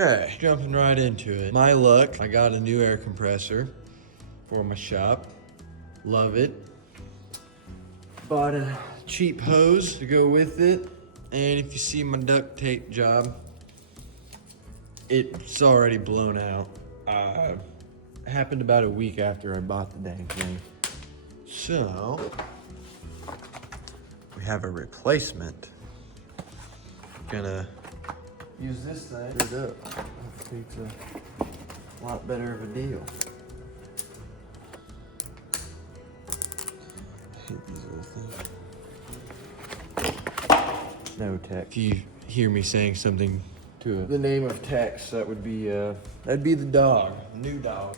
Okay, jumping right into it. My luck, I got a new air compressor for my shop. Love it. Bought a cheap hose to go with it. And if you see my duct tape job, it's already blown out. It happened about a week after I bought the dang thing. So, we have a replacement. Gonna use this thing. Put it up. Hopefully it's a lot better of a deal. I hate these little things. No text. If you hear me saying something to the name of text, that would be that'd be the dog, new dog.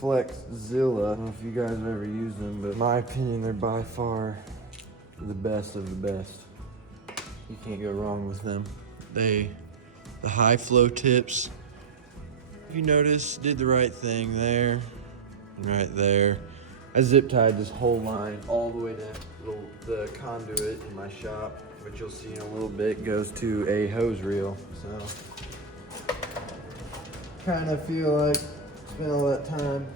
Flexzilla. I don't know if you guys have ever used them, but in my opinion, they're by far the best of the best. You can't go wrong with them. The high flow tips, if you notice, did the right thing there and right there. I zip tied this whole line all the way to the conduit in my shop, which you'll see in a little bit goes to a hose reel. So, kind of feel like spent all that time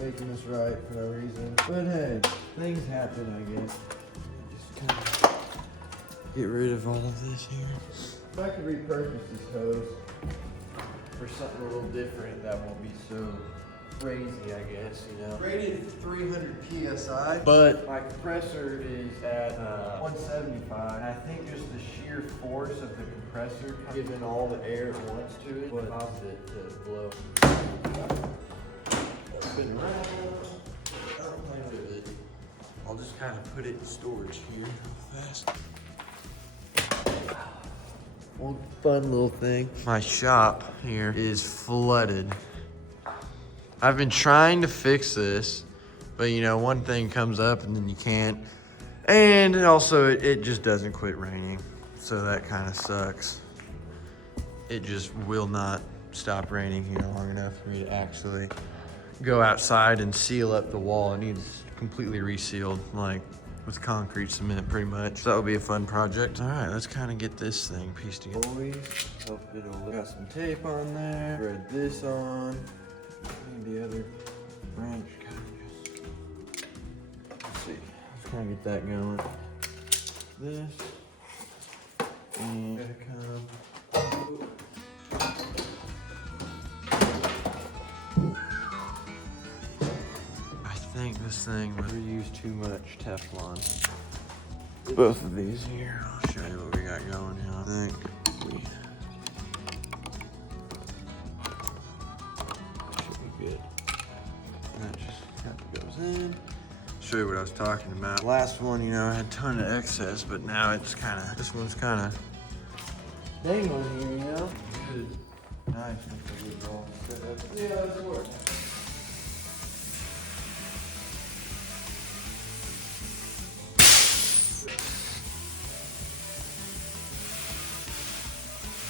making this right for no reason. But hey, things happen, I guess. Just kind of get rid of all of this here. If I could repurpose this hose for something a little different that won't be so crazy, I guess, you know. Rated 300 PSI, but my compressor is at 175. And I think just the sheer force of the compressor giving all the air it wants to it would cause it to blow. Spin around. I don't play with it. I'll just kind of put it in storage here real fast. One fun little thing. My shop here is flooded. I've been trying to fix this, but you know, one thing comes up and then you can't. And also it just doesn't quit raining. So that kind of sucks. It just will not stop raining here long enough for me to actually go outside and seal up the wall. It needs completely resealed, like with concrete cement pretty much. So that would be a fun project. All right, let's kind of get this thing pieced together. Always hope it'll got some tape on there. Thread this on. Maybe the other branch kind of just, let's see, let's kind of get that going. This, and gotta come. I think this thing would use too much Teflon. Both of these here, I'll show you what we got going here. I think good. That just kind of goes in. Show you what I was talking about. Last one, you know, I had a ton of excess, but now it's kind of, this one's kind of dangling here, you know? Good. Nice. Yeah, that's work.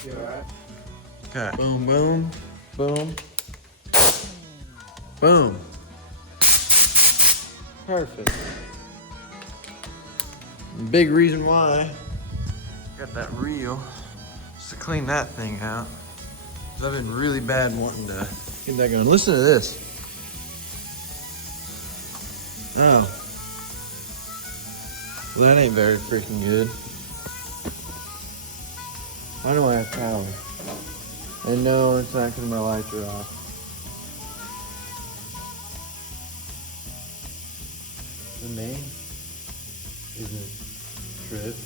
You alright? Okay. Boom, boom, boom. Boom. Perfect. Big reason why I got that reel is to clean that thing out. Cause I've been really bad wanting to get that going. Listen to this. Oh. Well, that ain't very freaking good. Why do I have power? And no, it's not because my lights are off. The main isn't tripped.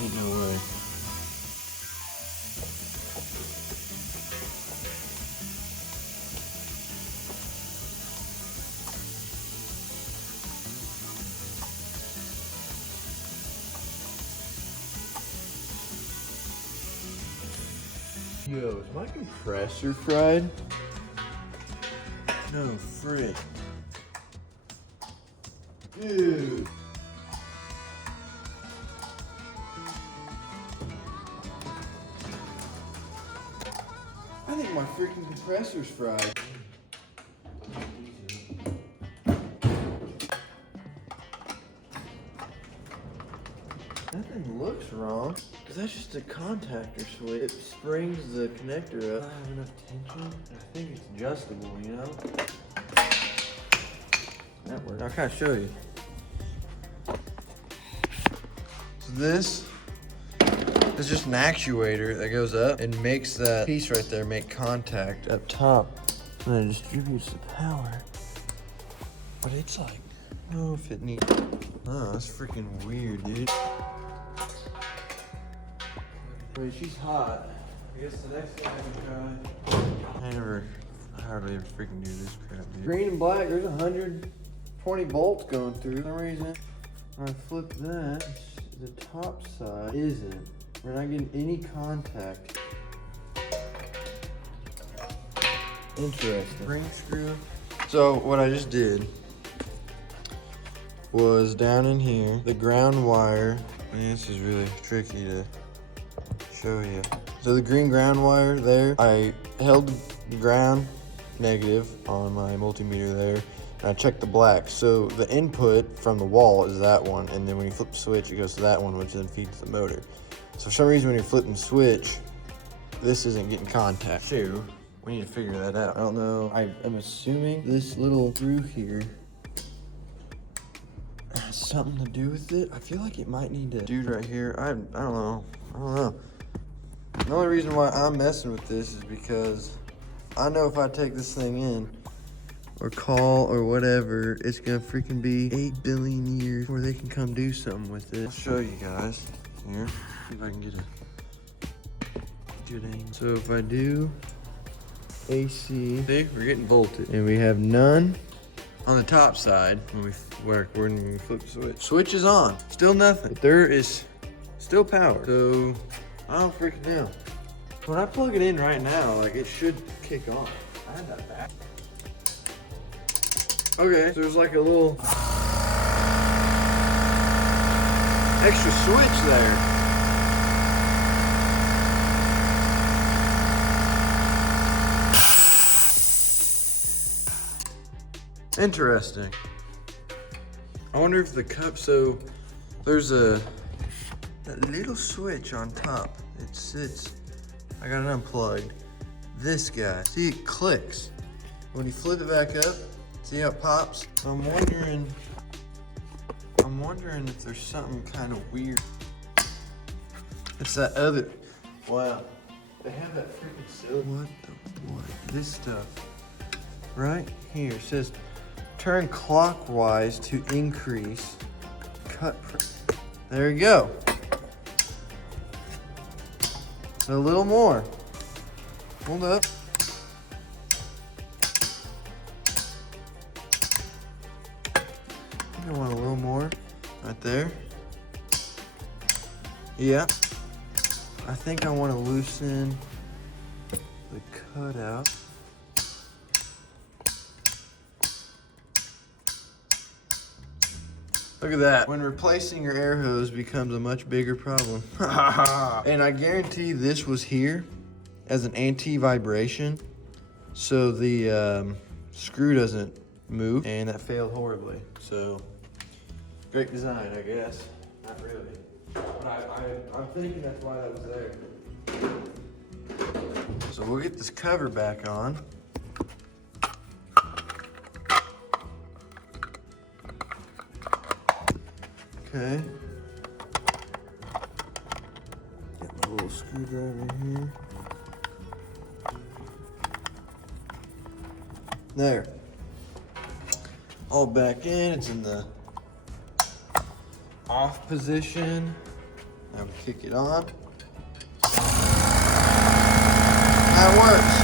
Ain't no way. Yo, is my compressor fried? No, frick. Dude. I think my freaking compressor's fried. That thing looks wrong, because that's just a contactor switch. It springs the connector up. I have enough tension. I think it's adjustable, you know? That works. I'll kind of show you. So this is just an actuator that goes up and makes that piece right there make contact up top. And then it distributes the power. But it's like, I don't know if it needs. Oh, that's freaking weird, dude. Wait, she's hot. I guess the next thing I can try. I hardly ever freaking do this crap, dude. Green and black, there's 120 volts going through. For some reason, when I flip that, the top side isn't. We're not getting any contact. Interesting. Ring screw. So what I just did was down in here, the ground wire. Man, this is really tricky to show you. So the green ground wire there, I held the ground negative on my multimeter there, and I checked the black. So the input from the wall is that one, and then when you flip the switch, it goes to that one, which then feeds the motor. So for some reason, when you're flipping the switch, this isn't getting contact. So we need to figure that out. I don't know. I'm assuming this little screw here has something to do with it. I feel like it might need to. Dude, right here. I don't know. The only reason why I'm messing with this is because I know if I take this thing in or call or whatever, it's gonna freaking be 8 billion years before they can come do something with it. I'll show you guys here. See if I can get a good angle. So if I do AC, see, we're getting voltage, and we have none on the top side when we flip the switch. Switch is on, still nothing, but there is still power. So I don't freaking know. When I plug it in right now, like, it should kick on. I had that back. Okay, so there's like a little extra switch there. Interesting. I wonder if the cup, so there's that little switch on top. It sits, I got it unplugged. This guy, see, it clicks. When you flip it back up, see how it pops? So I'm wondering if there's something kind of weird. It's that other, wow. They have that freaking cylinder. What? This stuff right here says turn clockwise to increase cut. There you go. A little more. Hold up. I want a little more right there. Yeah. I think I want to loosen the cutout. Look at that. When replacing your air hose becomes a much bigger problem. And I guarantee this was here as an anti-vibration, so the screw doesn't move, and that failed horribly. So, great design, I guess. Not really. But I'm thinking that's why that was there. So we'll get this cover back on. Okay. Get my little screwdriver here. There. All back in. It's in the off position. Now we kick it on. That works.